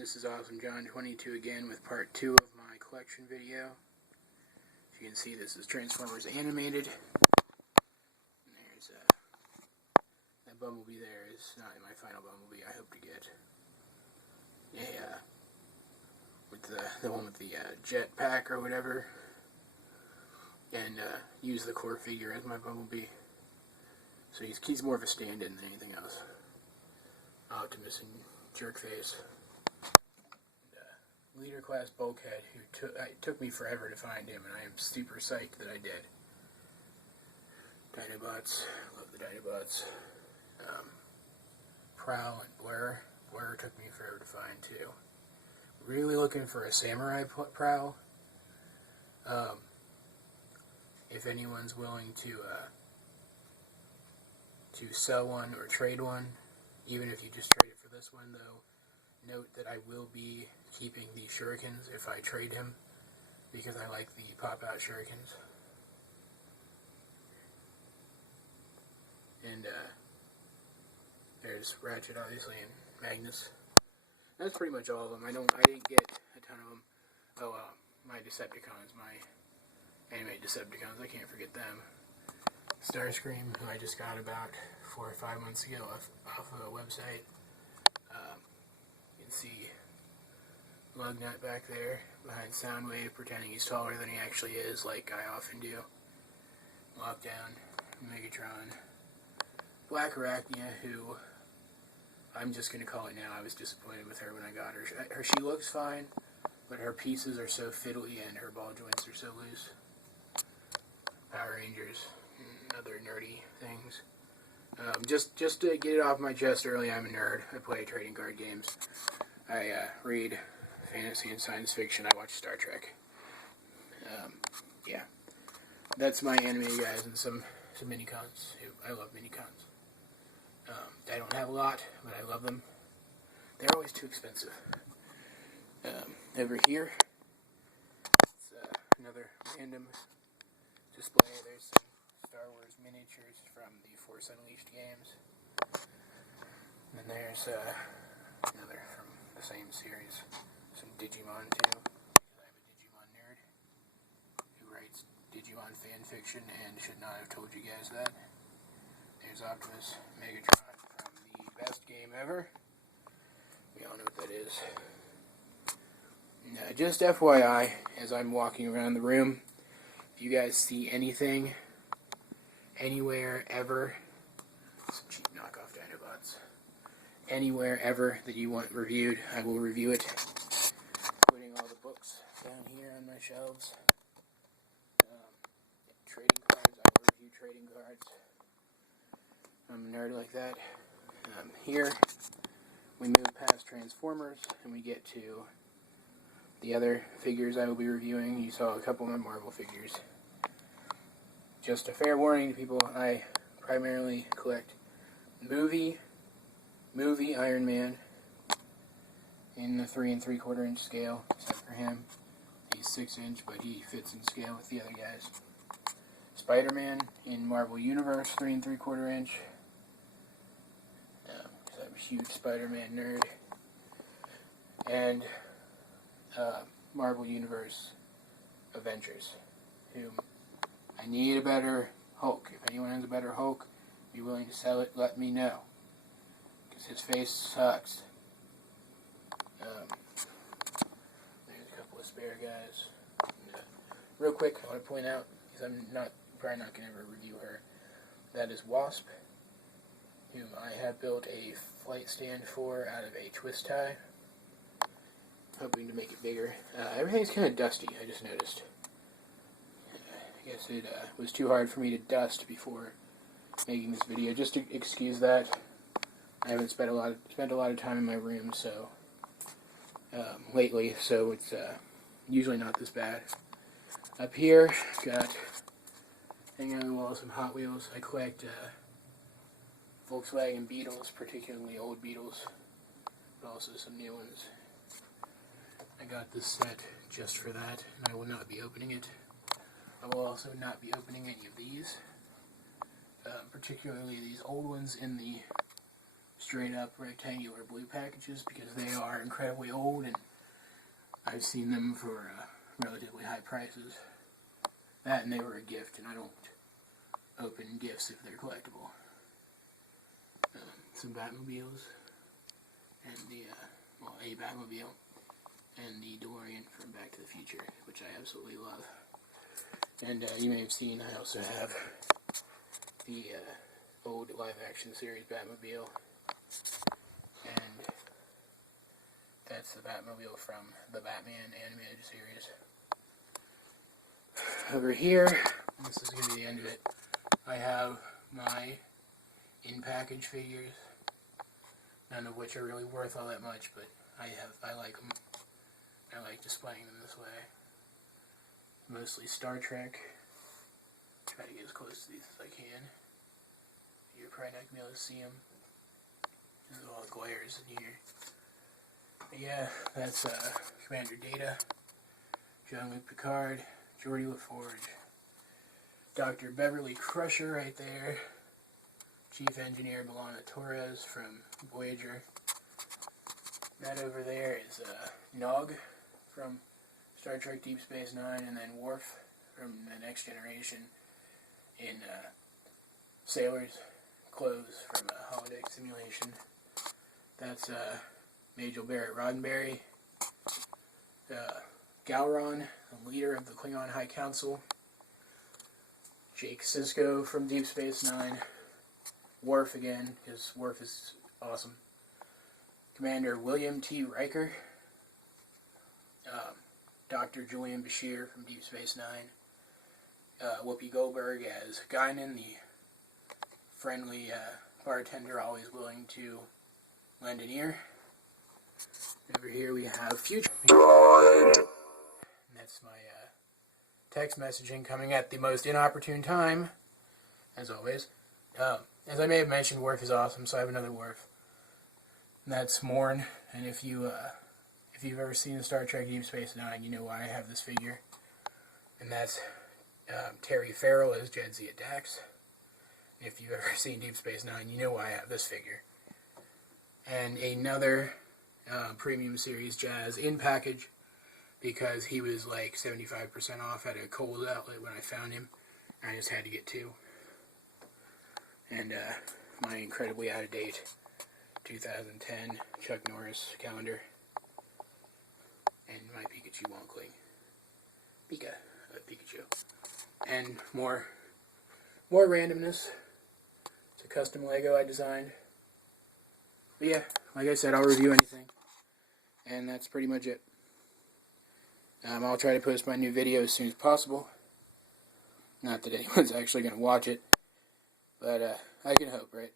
This is AwesomeJohn22 again with part 2 of my collection video. As you can see, this is Transformers animated. And there's that Bumblebee there is not my final Bumblebee. I hope to get with the one with the jet pack or whatever, and use the core figure as my Bumblebee. So he's more of a stand-in than anything else. Optimus and Jerkface. Leader class Bulkhead, who it took me forever to find him, and I am super psyched that I did. Dinobots, love the Dinobots. Prowl and Blur. Blur took me forever to find too. Really looking for a Samurai Prowl. If anyone's willing to sell one or trade one, even if you just trade it for this one, though, note that I will be keeping the shurikens if I trade him, because I like the pop-out shurikens. And there's Ratchet, obviously, and Magnus. That's pretty much all of them. I didn't get a ton of them. Oh, my Decepticons, my animated Decepticons, I can't forget them. Starscream, who I just got about 4 or 5 months ago off of a website. You can see Lugnut back there behind Soundwave, pretending he's taller than he actually is, like I often do. Lockdown, Megatron, Black Arachnia, who I'm just going to call it now. I was disappointed with her when I got her. She looks fine, but her pieces are so fiddly and her ball joints are so loose. Power Rangers, and other nerdy things. Just to get it off my chest early, I'm a nerd. I play trading card games. I read fantasy and science fiction. I watch Star Trek. Yeah. That's my anime, guys, and some mini-cons. I love mini-cons. I don't have a lot, but I love them. They're always too expensive. Over here, it's another random display. There's some Star Wars miniatures from the Force Unleashed games. And then there's another from the same series. Some Digimon too. I'm a Digimon nerd who writes Digimon fan fiction and should not have told you guys that. There's Optimus Megatron from the best game ever. We all know what that is. Now, just FYI, as I'm walking around the room, if you guys see anything, anywhere, ever, some cheap knockoff Dinobots, anywhere, ever, that you want reviewed, I will review it, including all the books down here on my shelves. Trading cards, I will review trading cards. I'm a nerd like that. Here, we move past Transformers, and we get to the other figures I will be reviewing. You saw a couple of my Marvel figures. Just a fair warning to people, I primarily collect movie Iron Man in the 3 3/4 inch scale, except for him. He's 6 inch, but he fits in scale with the other guys. Spider-Man in Marvel Universe, 3 3/4 inch. I'm a huge Spider-Man nerd. And Marvel Universe Avengers, whom I need a better Hulk. If anyone has a better Hulk, be willing to sell it, let me know. Because his face sucks. There's a couple of spare guys. And, real quick, I want to point out, because I'm probably not going to ever review her, that is Wasp, whom I have built a flight stand for out of a twist tie. Hoping to make it bigger. Everything's kind of dusty, I just noticed. I guess it was too hard for me to dust before making this video. Just to excuse that, I haven't spent a lot of time in my room, so lately, so it's usually not this bad. Up here, got hanging on the wall some Hot Wheels. I collect Volkswagen Beetles, particularly old Beetles, but also some new ones. I got this set just for that, and I will not be opening it. I will also not be opening any of these, particularly these old ones in the straight up rectangular blue packages because they are incredibly old and I've seen them for relatively high prices. That and they were a gift, and I don't open gifts if they're collectible. Some Batmobiles, and a Batmobile, and the DeLorean from Back to the Future, which I absolutely love. And you may have seen, I also have the old live-action series Batmobile, and that's the Batmobile from the Batman animated series. Over here, this is going to be the end of it, I have my in-package figures, none of which are really worth all that much, but I like them. I like displaying them this way. Mostly Star Trek. Try to get as close to these as I can. You're probably not going to be able to see them. There's all the glares in here. But yeah, that's Commander Data, Jean-Luc Picard, Geordi LaForge, Dr. Beverly Crusher right there, Chief Engineer B'Elanna Torres from Voyager. That over there is Nog from Star Trek Deep Space Nine, and then Worf from the Next Generation in Sailor's clothes from a holodeck simulation. That's Major Barrett Roddenberry, Gowron, the leader of the Klingon High Council, Jake Sisko from Deep Space Nine, Worf again, because Worf is awesome, Commander William T. Riker, Dr. Julian Bashir from Deep Space Nine, Whoopi Goldberg as Guinan, the friendly bartender always willing to lend an ear. Over here we have Future Droid. And that's my text messaging coming at the most inopportune time, as always. As I may have mentioned, Worf is awesome, so I have another Worf. And that's Morn, and if you've ever seen Star Trek Deep Space Nine, you know why I have this figure. And that's Terry Farrell as Jadzia Dax. If you've ever seen Deep Space Nine, you know why I have this figure. And another premium series Jazz in package, because he was like 75% off at a Kohl's outlet when I found him. I just had to get two. And my incredibly out of date 2010 Chuck Norris calendar. And my Pikachu Wonkling. Pikachu. And more randomness. It's a custom Lego I designed. But yeah, like I said, I'll review anything. And that's pretty much it. I'll try to post my new video as soon as possible. Not that anyone's actually going to watch it. But I can hope, right?